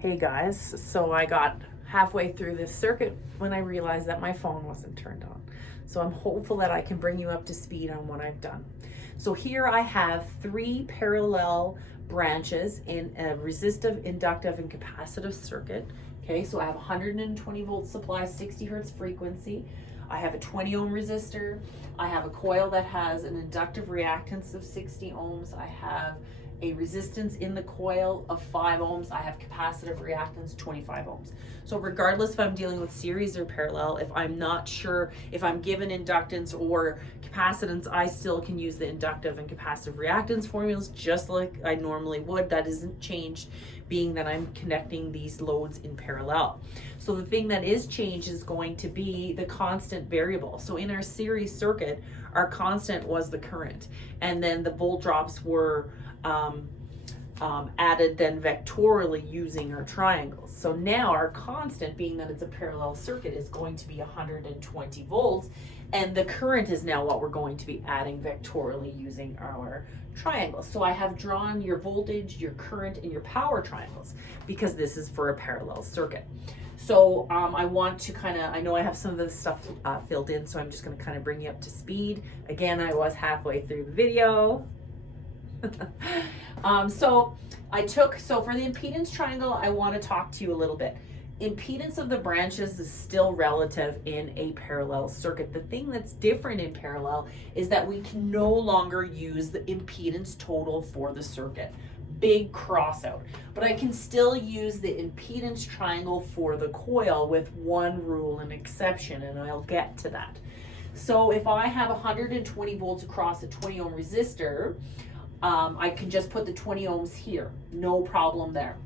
Hey guys, so I got halfway through this circuit when I realized that my phone wasn't turned on. So I'm hopeful that I can bring you up to speed on what I've done. So here I have 3 parallel branches in a resistive, inductive, and capacitive circuit. Okay, so I have 120 volt supply, 60 hertz frequency. I have a 20 ohm resistor. I have a coil that has an inductive reactance of 60 ohms. I have a resistance in the coil of 5 ohms. I have capacitive reactance 25 ohms. So regardless if I'm dealing with series or parallel, if I'm not sure if I'm given inductance or capacitance, I still can use the inductive and capacitive reactance formulas just like I normally would. That isn't changed, being that I'm connecting these loads in parallel. So the thing that is changed is going to be the constant variable. So in our series circuit, our constant was the current, and then the volt drops were added then vectorially using our triangles. So now our constant, being that it's a parallel circuit, is going to be 120 volts, and the current is now what we're going to be adding vectorially using our triangles. So I have drawn your voltage, your current, and your power triangles because this is for a parallel circuit. So I want to I know I have some of this stuff filled in, so I'm just going to kind of bring you up to speed. Again, I was halfway through the video. So for the impedance triangle, I want to talk to you a little bit. Impedance of the branches is still relative in a parallel circuit. The thing that's different in parallel is that we can no longer use the impedance total for the circuit. Big cross out. But I can still use the impedance triangle for the coil with one rule and exception, and I'll get to that. So if I have 120 volts across a 20 ohm resistor, I can just put the 20 ohms here, no problem there.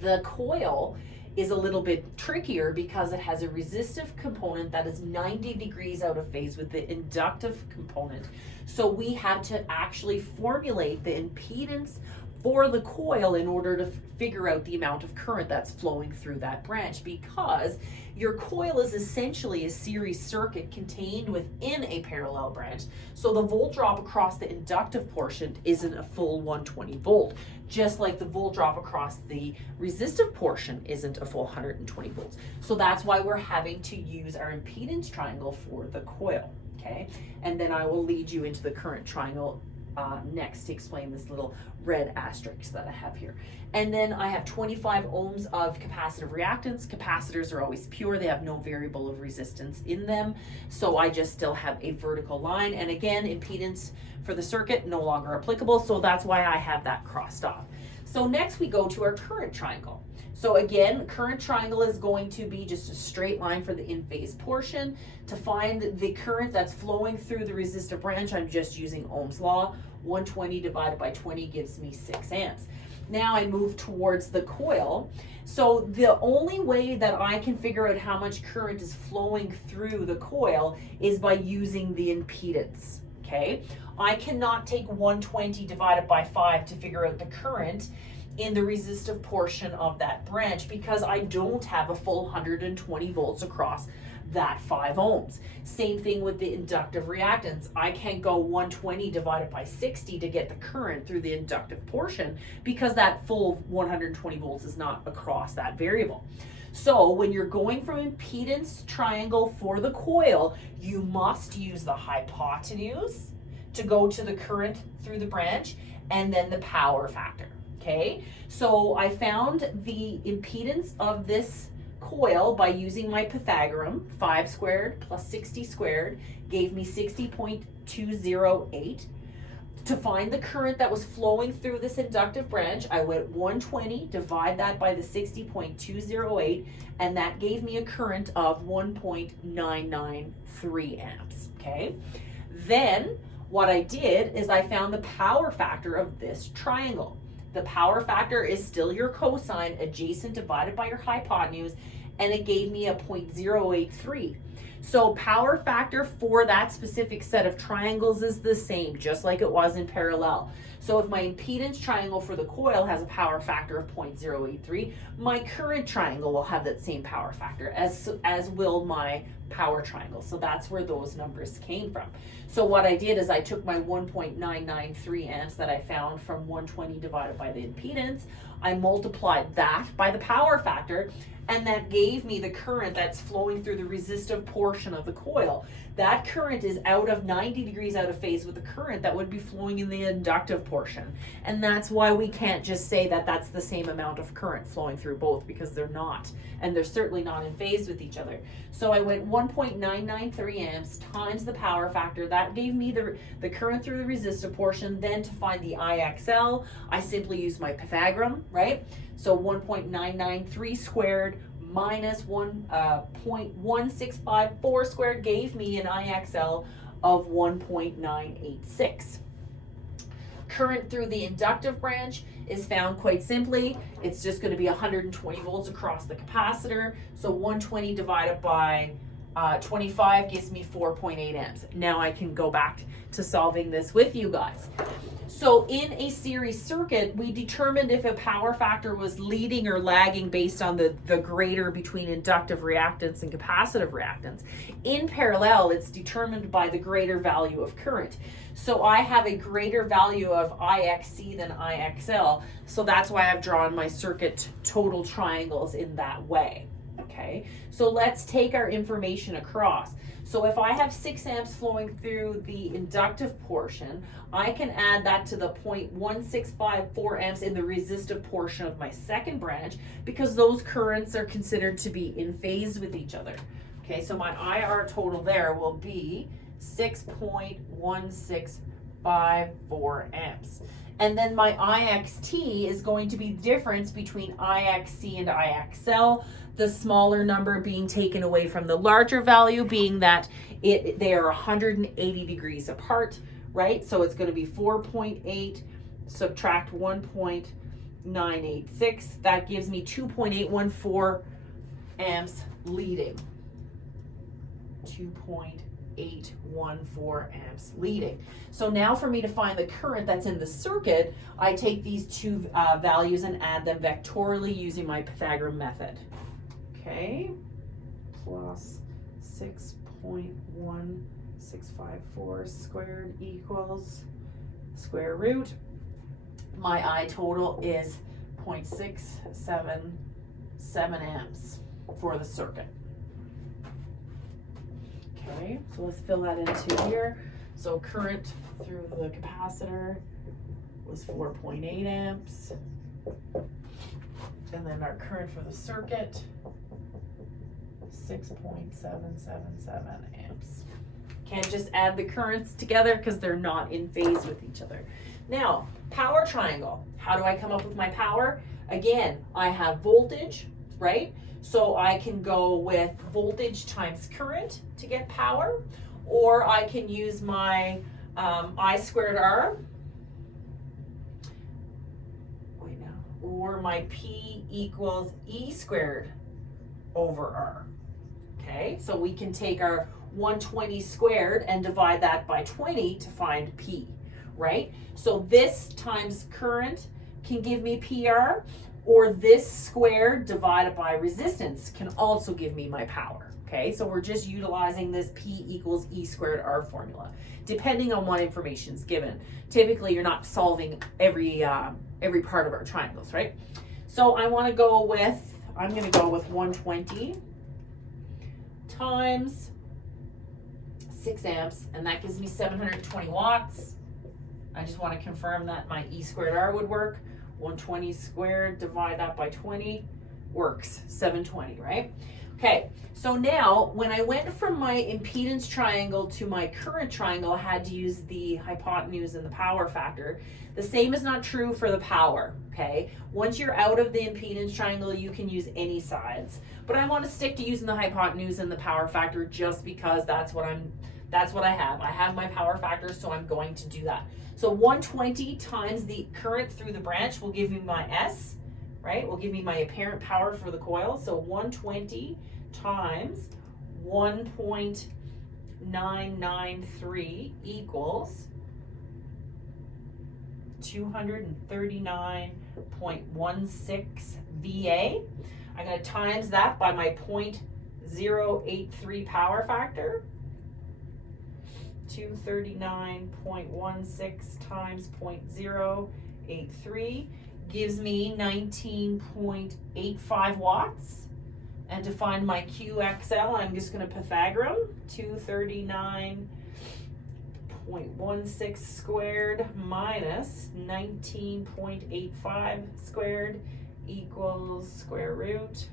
The coil is a little bit trickier because it has a resistive component that is 90 degrees out of phase with the inductive component. So we had to actually formulate the impedance for the coil in order to figure out the amount of current that's flowing through that branch, because your coil is essentially a series circuit contained within a parallel branch. So the volt drop across the inductive portion isn't a full 120 volt, just like the volt drop across the resistive portion isn't a full 120 volts. So that's why we're having to use our impedance triangle for the coil, okay? And then I will lead you into the current triangle next to explain this little red asterisk that I have here. And then I have 25 ohms of capacitive reactance. Capacitors are always pure. They have no variable of resistance in them. So I just still have a vertical line. And again, impedance for the circuit, no longer applicable. So that's why I have that crossed off. So next we go to our current triangle. So again, current triangle is going to be just a straight line for the in-phase portion. To find the current that's flowing through the resistor branch, I'm just using Ohm's law. 120 divided by 20 gives me 6 amps. Now I move towards the coil. So the only way that I can figure out how much current is flowing through the coil is by using the impedance, okay? I cannot take 120 divided by 5 to figure out the current in the resistive portion of that branch because I don't have a full 120 volts across that 5 ohms. Same thing with the inductive reactance. I can't go 120 divided by 60 to get the current through the inductive portion because that full 120 volts is not across that variable. So when you're going from impedance triangle for the coil, you must use the hypotenuse to go to the current through the branch and then the power factor. Okay, so I found the impedance of this coil by using my Pythagorean. 5 squared plus 60 squared gave me 60.208. To find the current that was flowing through this inductive branch, I went 120, divide that by the 60.208, and that gave me a current of 1.993 amps, okay? Then what I did is I found the power factor of this triangle. The power factor is still your cosine adjacent divided by your hypotenuse, and it gave me a 0.083. So power factor for that specific set of triangles is the same, just like it was in parallel. So if my impedance triangle for the coil has a power factor of 0.083, my current triangle will have that same power factor, as will my power triangle. So that's where those numbers came from. So what I did is I took my 1.993 amps that I found from 120 divided by the impedance, I multiplied that by the power factor, and that gave me the current that's flowing through the resistive portion of the coil. That current is 90 degrees out of phase with the current that would be flowing in the inductive portion. And that's why we can't just say that that's the same amount of current flowing through both, because they're not. And they're certainly not in phase with each other. So I went 1.993 amps times the power factor. That gave me the current through the resistive portion. Then to find the IXL, I simply use my Pythagorean, right? So 1.993 squared minus 1.1654 squared gave me an IXL of 1.986. Current through the inductive branch is found quite simply. It's just going to be 120 volts across the capacitor. So 120 divided by 25 gives me 4.8 amps. Now I can go back to solving this with you guys. So in a series circuit, we determined if a power factor was leading or lagging based on the greater between inductive reactance and capacitive reactance. In parallel, it's determined by the greater value of current. So I have a greater value of IXC than IXL. So that's why I've drawn my circuit total triangles in that way. Okay, so let's take our information across. So if I have 6 amps flowing through the inductive portion, I can add that to the 0.1654 amps in the resistive portion of my second branch, because those currents are considered to be in phase with each other. Okay, so my IR total there will be 6.1654 amps. And then my IXT is going to be the difference between IXC and IXL, the smaller number being taken away from the larger value, being that they are 180 degrees apart, right? So it's going to be 4.8 subtract 1.986. That gives me 2.814 amps leading. 2.814 amps leading. So now for me to find the current that's in the circuit, I take these two values and add them vectorially using my Pythagorean method. Okay, plus 6.1654 squared equals square root. My I total is 0.677 amps for the circuit. Okay, so let's fill that into here. So current through the capacitor was 4.8 amps. And then our current for the circuit, 6.777 amps. Can't just add the currents together because they're not in phase with each other. Now, power triangle. How do I come up with my power? Again, I have voltage, right? So I can go with voltage times current to get power, or I can use my I squared R, or my P equals E squared over R. Okay, so we can take our 120 squared and divide that by 20 to find P, right? So this times current can give me PR, or this squared divided by resistance can also give me my power. Okay, so we're just utilizing this P equals E squared R formula, depending on what information is given. Typically, you're not solving every part of our triangles, right? So I'm going to go with 120 times 6 amps, and that gives me 720 watts. I just want to confirm that my E squared R would work. 120 squared, divide that by 20, works, 720, right? Okay, so now when I went from my impedance triangle to my current triangle, I had to use the hypotenuse and the power factor. The same is not true for the power, okay? Once you're out of the impedance triangle, you can use any sides. But I want to stick to using the hypotenuse and the power factor just because that's what I have. I have my power factor, so I'm going to do that. So 120 times the current through the branch will give me my S, right? Will give me my apparent power for the coil. So 120 times 1.993 equals 239.16 VA. I'm going to times that by my 0.083 power factor. 239.16 times 0.083 gives me 19.85 watts. And to find my QXL, I'm just going to Pythagorean. 239.16 squared minus 19.85 squared equals square root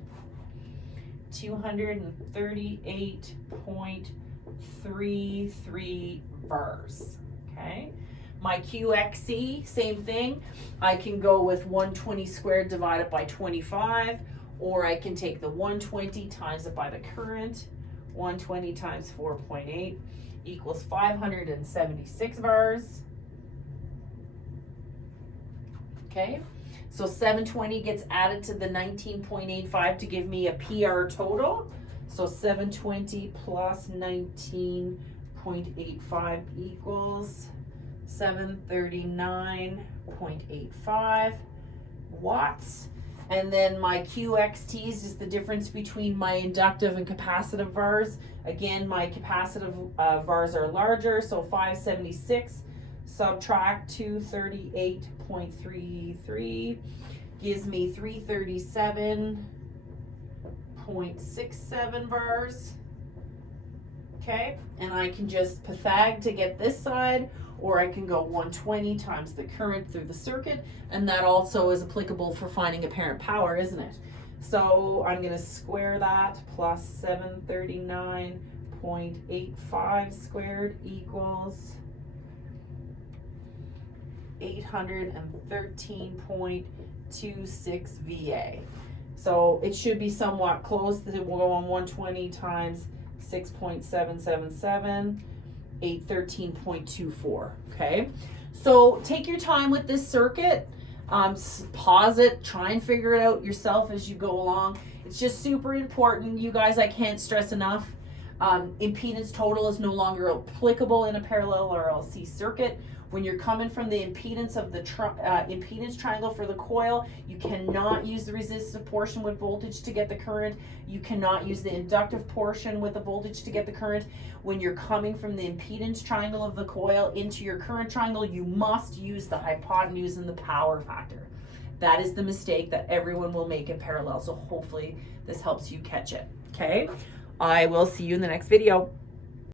238.33 VARs. Okay. My QXC, same thing. I can go with 120 squared divided by 25, or I can take the 120 times it by the current. 120 times 4.8 equals 576 VARs. Okay, so 720 gets added to the 19.85 to give me a PR total. So 720 plus 19.85 equals 739.85 watts. And then my QXT is just the difference between my inductive and capacitive VARs. Again, my capacitive VARs are larger, so 576 subtract 238.33 gives me 337.67 VARs. Okay, and I can just Pythag to get this side, or I can go 120 times the current through the circuit, and that also is applicable for finding apparent power, isn't it? So I'm going to square that, plus 739.85 squared equals 813.26 VA. So it should be somewhat close. We'll go on 120 times 6.777, 813.24. Okay, so take your time with this circuit. Pause it, try and figure it out yourself as you go along. It's just super important, you guys. I can't stress enough. Impedance total is no longer applicable in a parallel RLC circuit. When you're coming from the impedance of the impedance triangle for the coil, you cannot use the resistive portion with voltage to get the current. You cannot use the inductive portion with the voltage to get the current. When you're coming from the impedance triangle of the coil into your current triangle, you must use the hypotenuse and the power factor. That is the mistake that everyone will make in parallel. So hopefully this helps you catch it. Okay, I will see you in the next video.